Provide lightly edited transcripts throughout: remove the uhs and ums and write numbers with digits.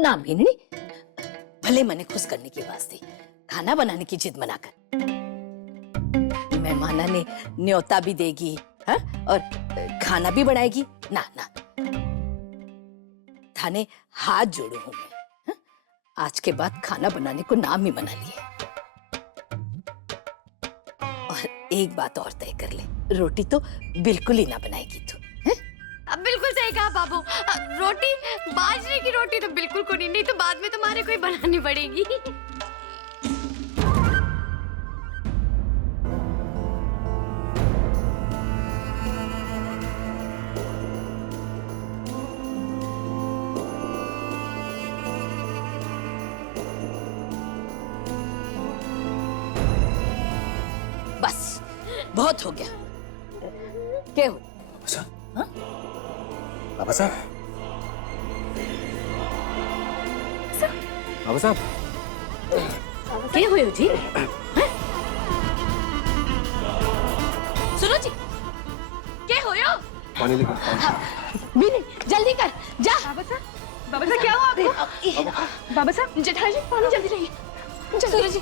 ना मीननी, भले मने खुश करने की वास्ते खाना बनाने की जिद मनाकर मेहमाना ने न्योता भी देगी, हाँ? और खाना भी बनाएगी। ना ना, थाने हाथ जोड़ू हूं मैं, हाँ? आज के बाद खाना बनाने को नाम ही बना लिया। और एक बात और तय कर ले, रोटी तो बिल्कुल ही ना बनाएगी तू। अब बिल्कुल सही कहा बाबू। रोटी, बाजरे की रोटी तो बिल्कुल को नहीं तो बाद में तुम्हारे कोई बनानी पड़ेगी। बस बहुत हो गया। क्या हो? अच्छा, बाबा साहब, बाबा साहब, क्या हुए जी? सुनो जी, क्या होयो? पानी लेकर। बीनी जल्दी कर, जा। बाबा साहब क्या हुआ आपको? बाबा साहब, जेठानी जी पानी जल्दी लाइए। सुनो जी,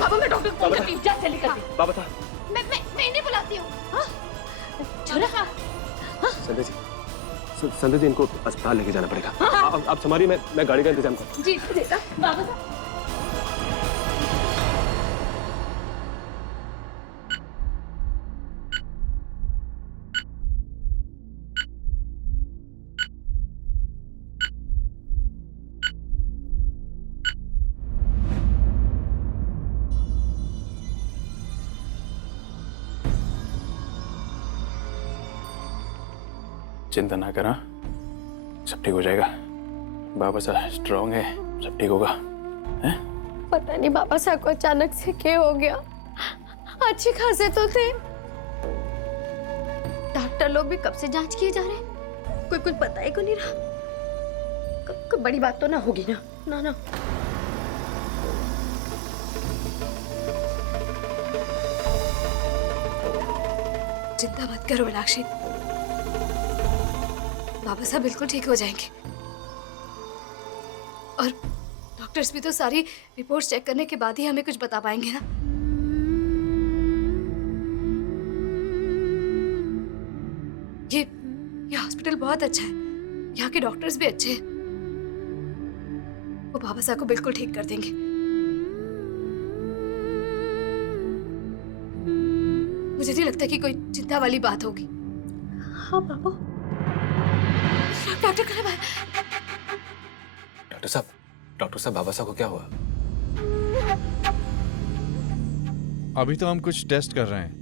बाबा मैं डॉक्टर को फोन करती हूँ। जा जल्दी कर। बाबा साहब, मैं इन्हें बुलाती हूँ। छोरा, संध्या जी, संध्या जी, इनको अस्पताल लेके जाना पड़ेगा। आप संभालिए, मैं गाड़ी का इंतजाम करूँ। जी बेटा। बाबा साहब, चिंता ना करा, सब ठीक हो जाएगा। बाबा साहब स्ट्रांग है, सब ठीक होगा। हैं? पता नहीं बाबा साहब को अचानक से क्या हो गया। अच्छे खासे तो थे। डॉक्टर लोग भी कब से जांच किए जा रहे हैं, कोई कुछ पता ही को नहीं रहा। कोई बड़ी बात तो ना होगी ना? ना ना। चिंता मत करो मीनाक्षी, बाबा साहब बिल्कुल ठीक हो जाएंगे। और डॉक्टर्स भी तो सारी रिपोर्ट्स चेक करने के बाद ही हमें कुछ बता पाएंगे ना। ये हॉस्पिटल बहुत अच्छा है, यहाँ के डॉक्टर्स भी अच्छे हैं। वो बाबा साहब को बिल्कुल ठीक कर देंगे। मुझे नहीं लगता कि कोई चिंता वाली बात होगी। हाँ बाबू। डॉक्टर कहाँ है? डॉक्टर साहब, बाबा साहब को क्या हुआ? अभी तो हम कुछ टेस्ट कर रहे हैं,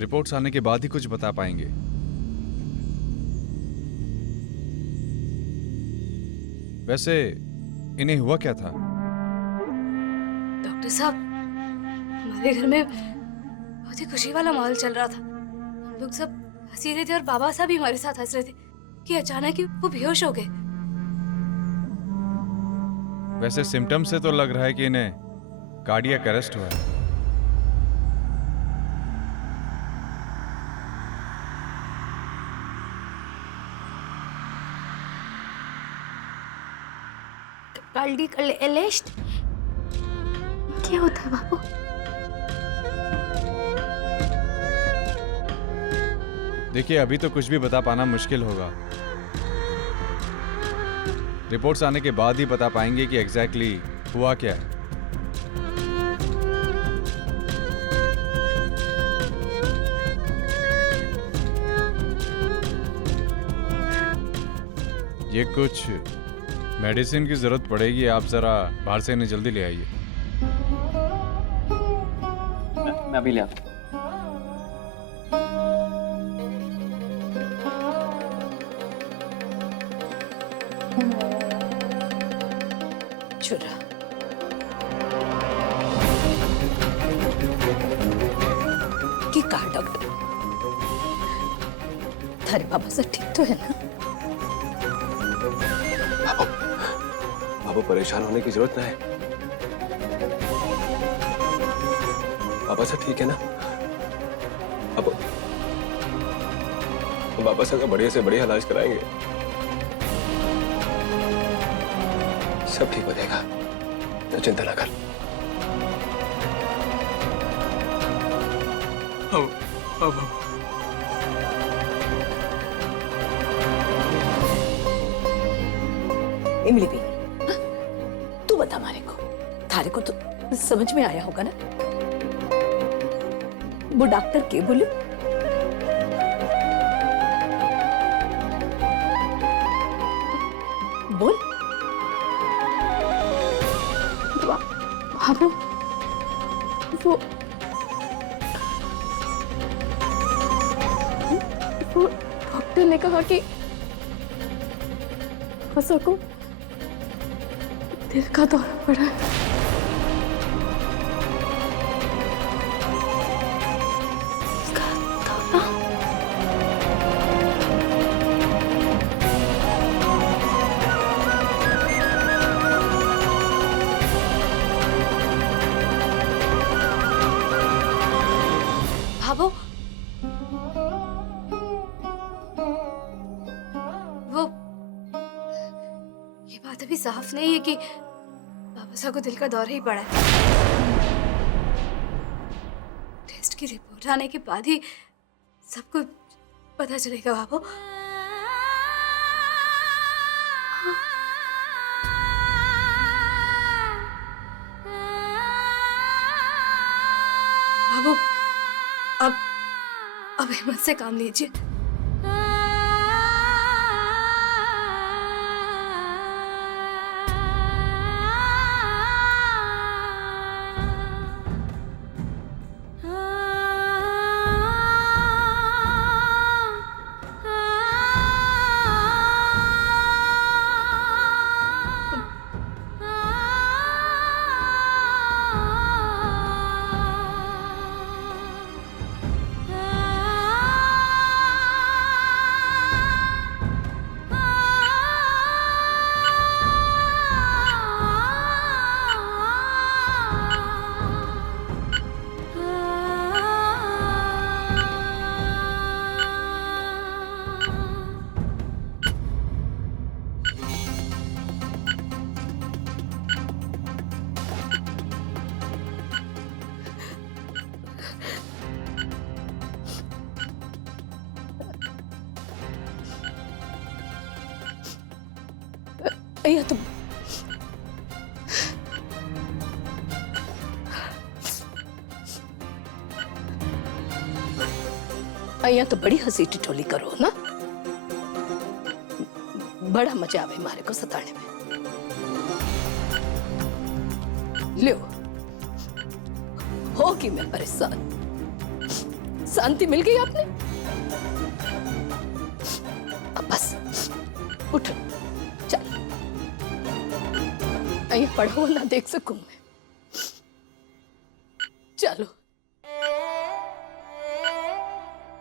रिपोर्ट्स आने के बाद ही कुछ बता पाएंगे। वैसे इन्हें हुआ क्या था? डॉक्टर साहब, हमारे घर में बहुत ही खुशी वाला माहौल चल रहा था। हम लोग सब हंसी रहे थे और बाबा साहब भी हमारे साथ हंस रहे थे कि अचानक ही वो बेहोश हो गए। वैसे सिम्टम से तो लग रहा है कि इन्हें कार्डियक अरेस्ट हुआ है। कार्डियक अरेस्ट क्या होता है बाबू? देखिए, अभी तो कुछ भी बता पाना मुश्किल होगा। रिपोर्ट्स आने के बाद ही बता पाएंगे कि एग्जैक्टली हुआ क्या है। ये कुछ मेडिसिन की जरूरत पड़ेगी, आप जरा बाहर से इन्हें जल्दी ले आइए। मैं अभी ले आता हूं। छोरा, की कहा डॉक्टर? थारे बाबा से ठीक तो है ना? बाबू परेशान होने की जरूरत ना है। बाबा से ठीक है ना? अब हम वापस आकर बढ़िया से बढ़िया इलाज कराएंगे, सब ठीक हो जाएगा, तो चिंता ना कर। अब इमली भी तू बता मारे को, थारे को तो समझ में आया होगा ना वो डॉक्टर के बोले? बोल। हाँ वो डॉक्टर ने कहा कि बसा को दिल का दौरा पड़ा है। इसका दौरा? भाभो, वो ये बात अभी साफ नहीं है कि बाबा को दिल का दौरा ही पड़ा है। टेस्ट की रिपोर्ट आने के बाद ही सबको पता चलेगा बाबू। बाबू अब हिम्मत से काम लीजिए। या तुम अया तो बड़ी हंसी टिटोली करो ना, बड़ा मजा आवे मारे को सताने में। लो होगी मैं परेशान, शांति मिल गई आपने? अब बस उठो, चल अया पढ़ो ना देख सकूं मैं। चलो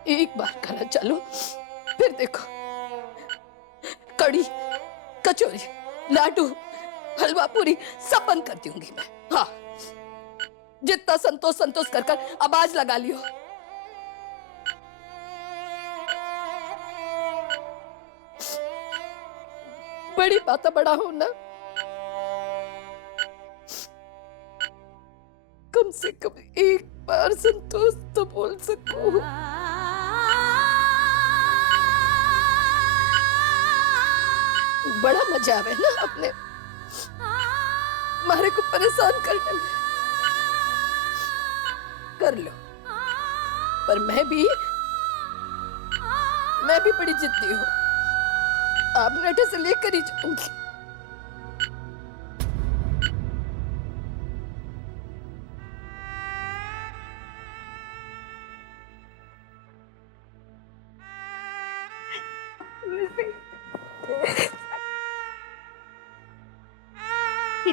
एक बार करा, चलो फिर देखो कड़ी कचौरी लाडू हलवा पूरी सब बंद कर दूंगी मैं। हाँ जितना संतोष संतोष कर कर आवाज लगा लियो। बड़ी बात बड़ा हो ना, कम से कम एक बार संतोष तो बोल सकूं। बड़ा मजा आवे ना अपने मारे को परेशान करने में। कर लो, पर मैं भी बड़ी जिद्दी हूँ, आप नटे से लेकर ही जाऊंगी।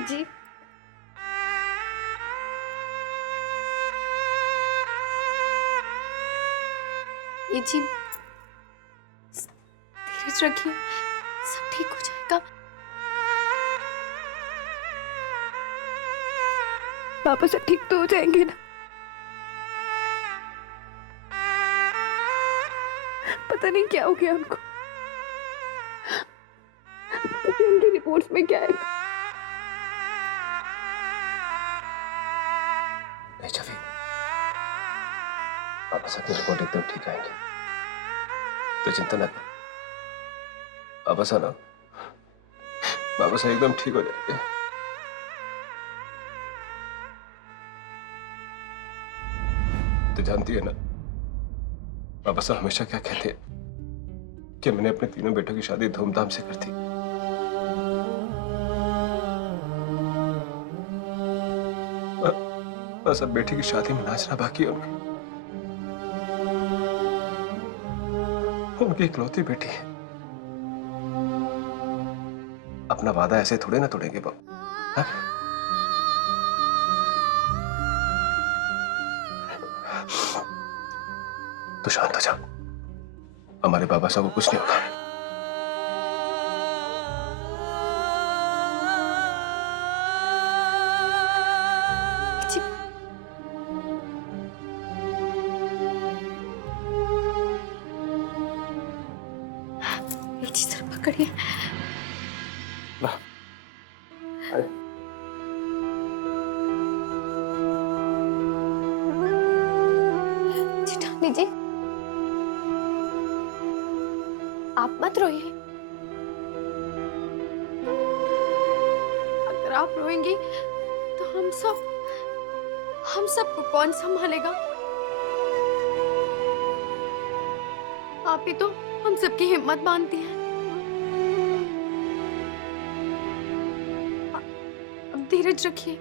जी ये जी धीरज रखिए, सब ठीक हो जाएगा। पापा सब ठीक तो हो जाएंगे ना? पता नहीं क्या हो गया उनको। अभी उनकी रिपोर्ट्स में क्या है? नहीं छवि, पापा साहब की रिपोर्ट एकदम ठीक आएंगी, तो चिंता न कर। पापा साहब एकदम ठीक हो जाएंगे। तो जानती है ना पापा साहब हमेशा क्या कहते हैं कि मैंने अपने तीनों बेटों की शादी धूमधाम से कर दी। बस अब बेटी की शादी में नाचना बाकी है उनकी इकलौती बेटी है। अपना वादा ऐसे थोड़े ना तोड़ेंगे बाबू। हाँ? तो शांत हो जा, हमारे बाबा साहब को कुछ नहीं होगा। जी सर पकड़िए। जी आप मत रोइए। अगर आप रोएंगी तो हम सबको कौन संभालेगा? आप ही तो हम सबकी हिम्मत बांधती हैं। अब धीरज रखिए।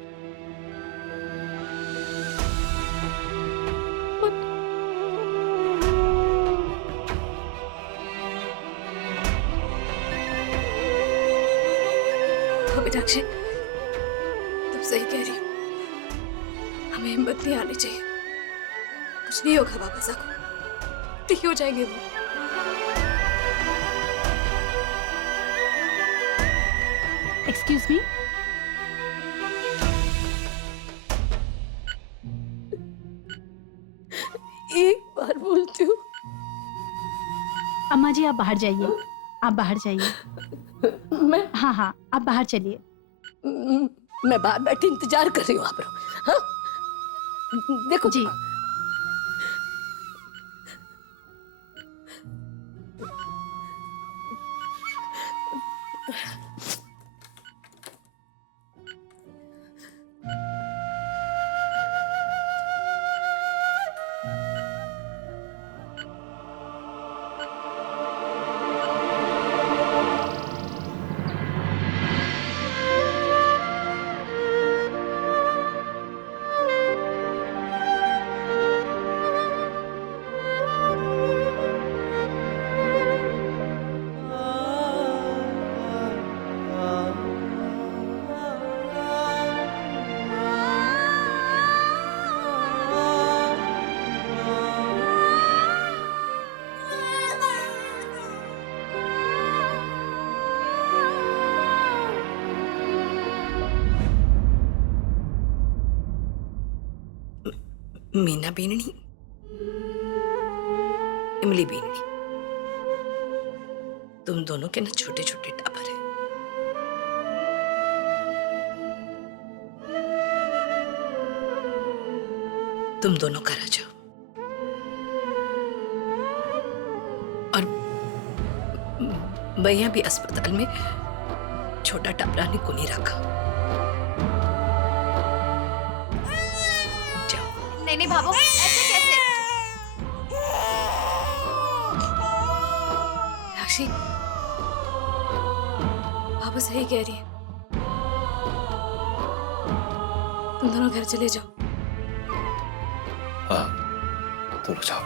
मीनाक्षी तुम सही कह रही हो, हमें हिम्मत नहीं आनी चाहिए। कुछ नहीं होगा बाबा साहब को, ठीक हो जाएंगे वो। एक्सक्यूज मी, एक बार बोलती हूँ। अम्मा जी आप बाहर जाइए, आप बाहर जाइए। मैं हाँ आप बाहर चलिए। मैं बाहर बैठी इंतजार कर रही हूँ आप लोग। हाँ देखो जी मीना बीननी, इमली बीननी, तुम दोनों के ना छोटे छोटे टाबर हैं। तुम दोनों करा जाओ और भैया भी अस्पताल में छोटा टाबरानी को नहीं रखा। नहीं भाभो, ऐसे कैसे? मीनाक्षी बाबा सही कह रही है, तुम दोनों घर चले जाओ। हाँ तो रुक जाओ।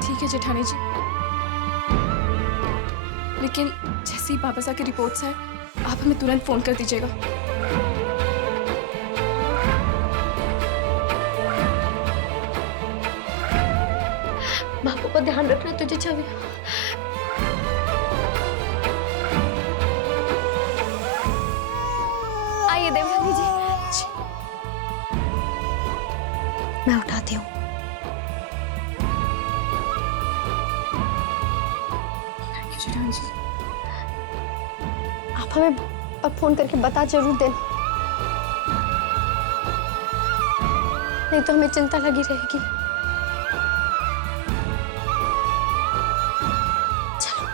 ठीक है जेठानी जी, लेकिन जैसे ही पापा साहब की रिपोर्ट्स आए आप हमें तुरंत फोन कर दीजिएगा। बापू का ध्यान रखना तुझे छवि। आइए देवरानी जी। मैं उठाती हूँ। आप हमें अब फोन करके बता जरूर देना, नहीं तो हमें चिंता लगी रहेगी। चलो।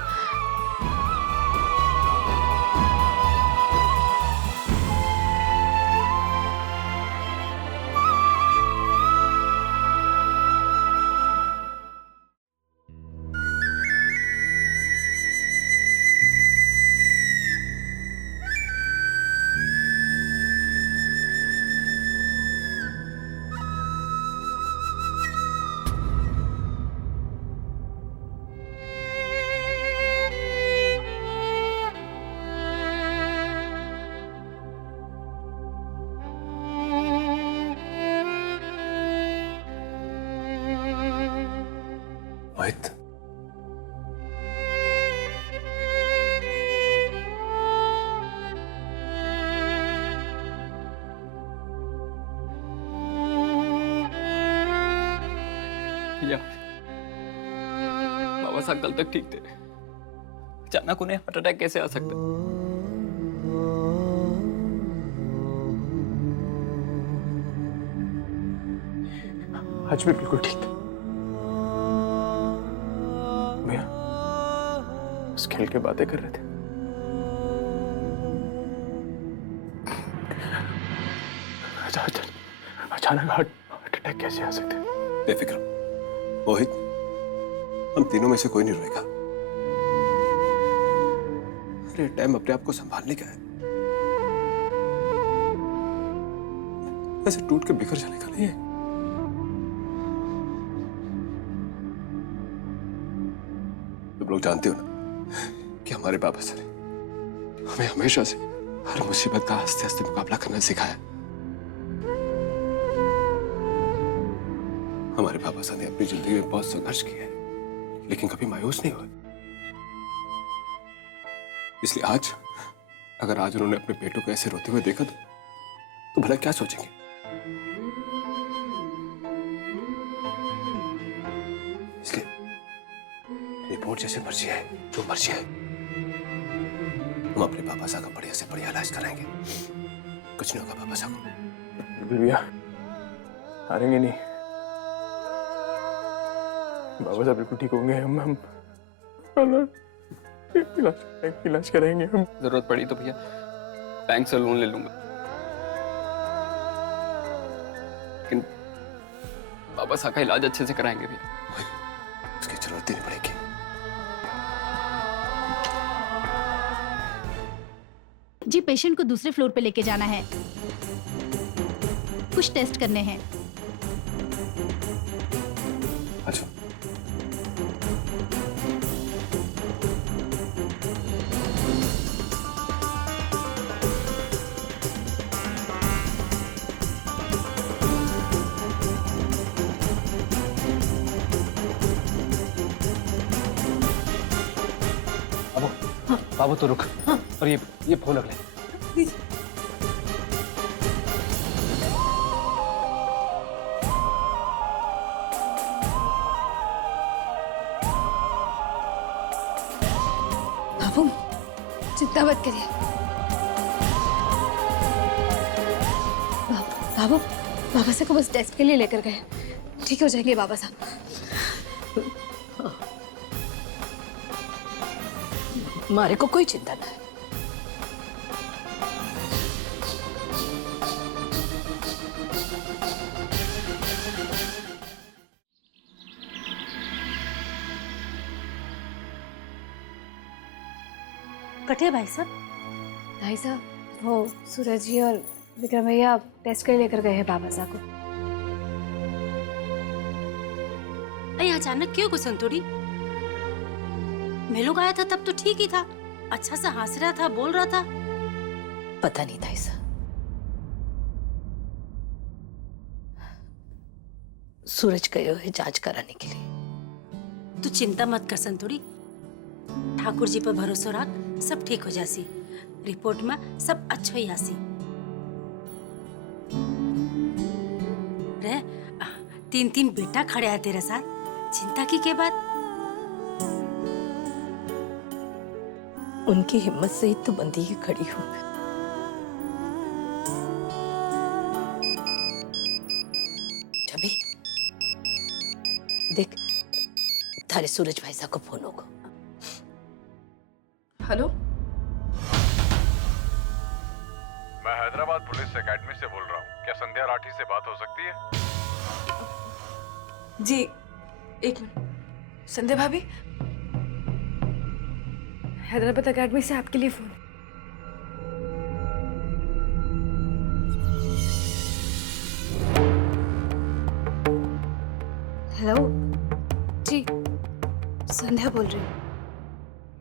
मोहित, भैया बाबा साहब कल तक ठीक थे, अचानक उन्हें हार्ट अटैक कैसे आ सकता? आज भी बिल्कुल ठीक थे भैया, बस खेल के बातें कर रहे थे। अचानक हार्ट अटैक कैसे आ सकते? बेफिक्र मोहित, हम तीनों में से कोई नहीं रोएगा। अरे टाइम अपने आप को संभालने का है, ऐसे टूट के बिखर जाने का नहीं है। तुम लोग जानते हो ना कि हमारे बाबा सर ने हमें हमेशा से हर मुसीबत का हंसते हंसते मुकाबला करना सिखाया। हमारे बाबा साहब ने अपनी जिंदगी में बहुत संघर्ष किया है, लेकिन कभी मायूस नहीं हुए। इसलिए आज अगर आज उन्होंने अपने बेटों को ऐसे रोते हुए देखा तो भला क्या सोचेंगे? इसलिए रिपोर्ट जैसे मर्जी है, जो मर्जी है, हम अपने पापा साहब का बढ़िया से बढ़िया इलाज कराएंगे। कुछ नहीं होगा पापा साहब को। भैया हारेंगे नहीं, बाबा साहब बिल्कुल ठीक होंगे। हम इलाज करेंगे। हम जरूरत पड़ी तो भैया बैंक से लोन ले लूंगा, लेकिन बाबा साहब का इलाज अच्छे से कराएंगे भैया। उसकी जरूरत ही नहीं पड़ेगी। जी पेशेंट को दूसरे फ्लोर पे लेके जाना है, कुछ टेस्ट करने हैं। अच्छा, बाबू तो रुक, और ये फोन रख ले। बाबू चिंता मत करिए। बाबू बाबा साहब को बस टेस्ट के लिए लेकर गए, ठीक हो जाएंगे बाबा साहब। मारे को कोई चिंता ना है। कटे भाई साहब? भाई साहब वो सूरज जी और विक्रम भैया टेस्ट के लिए लेकर गए हैं बाबा साहब को। अरे अचानक क्यों को संतोड़ी? मैं लोग आया था तब तो ठीक ही था, अच्छा सा हंस रहा था, बोल रहा था। पता नहीं था ऐसा। सूरज गए हुए जांच कराने के लिए। तू चिंता मत कर संतोड़ी, ठाकुर जी पर भरोसा रख, सब ठीक हो जासी। रिपोर्ट में सब अच्छा ही आसी। रे 3 बेटा खड़े हैं तेरे साथ, चिंता की क्या बात? उनकी हिम्मत से ही तो बंदी ही खड़ी हूं मैं। छवि देख, थारे सूरज भाई साहब को फोन होगा। हेलो, मैं हैदराबाद पुलिस एकेडमी से बोल रहा हूँ। क्या संध्या राठी से बात हो सकती है? जी एक मिनट। संध्या भाभी, हैदराबाद एकेडमी से आपके लिए फोन। हेलो जी, संध्या बोल रही हूँ।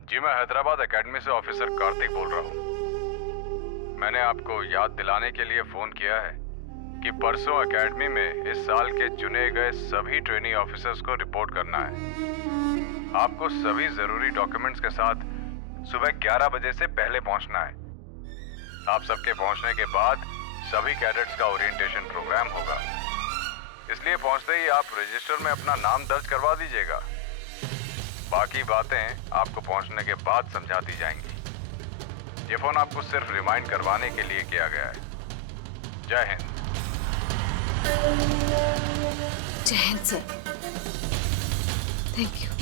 जी मैं हैदराबाद एकेडमी से ऑफिसर कार्तिक बोल रहा हूँ। मैंने आपको याद दिलाने के लिए फोन किया है कि परसों एकेडमी में इस साल के चुने गए सभी ट्रेनी ऑफिसर्स को रिपोर्ट करना है। आपको सभी जरूरी डॉक्यूमेंट्स के साथ सुबह 11 बजे से पहले पहुंचना है। आप सबके पहुंचने के बाद सभी कैडेट्स का ओरिएंटेशन प्रोग्राम होगा, इसलिए पहुंचते ही आप रजिस्टर में अपना नाम दर्ज करवा दीजिएगा। बाकी बातें आपको पहुंचने के बाद समझा दी जाएंगी। ये फोन आपको सिर्फ रिमाइंड करवाने के लिए किया गया है। जय हिंद। जय हिंद सर, थैंक यू।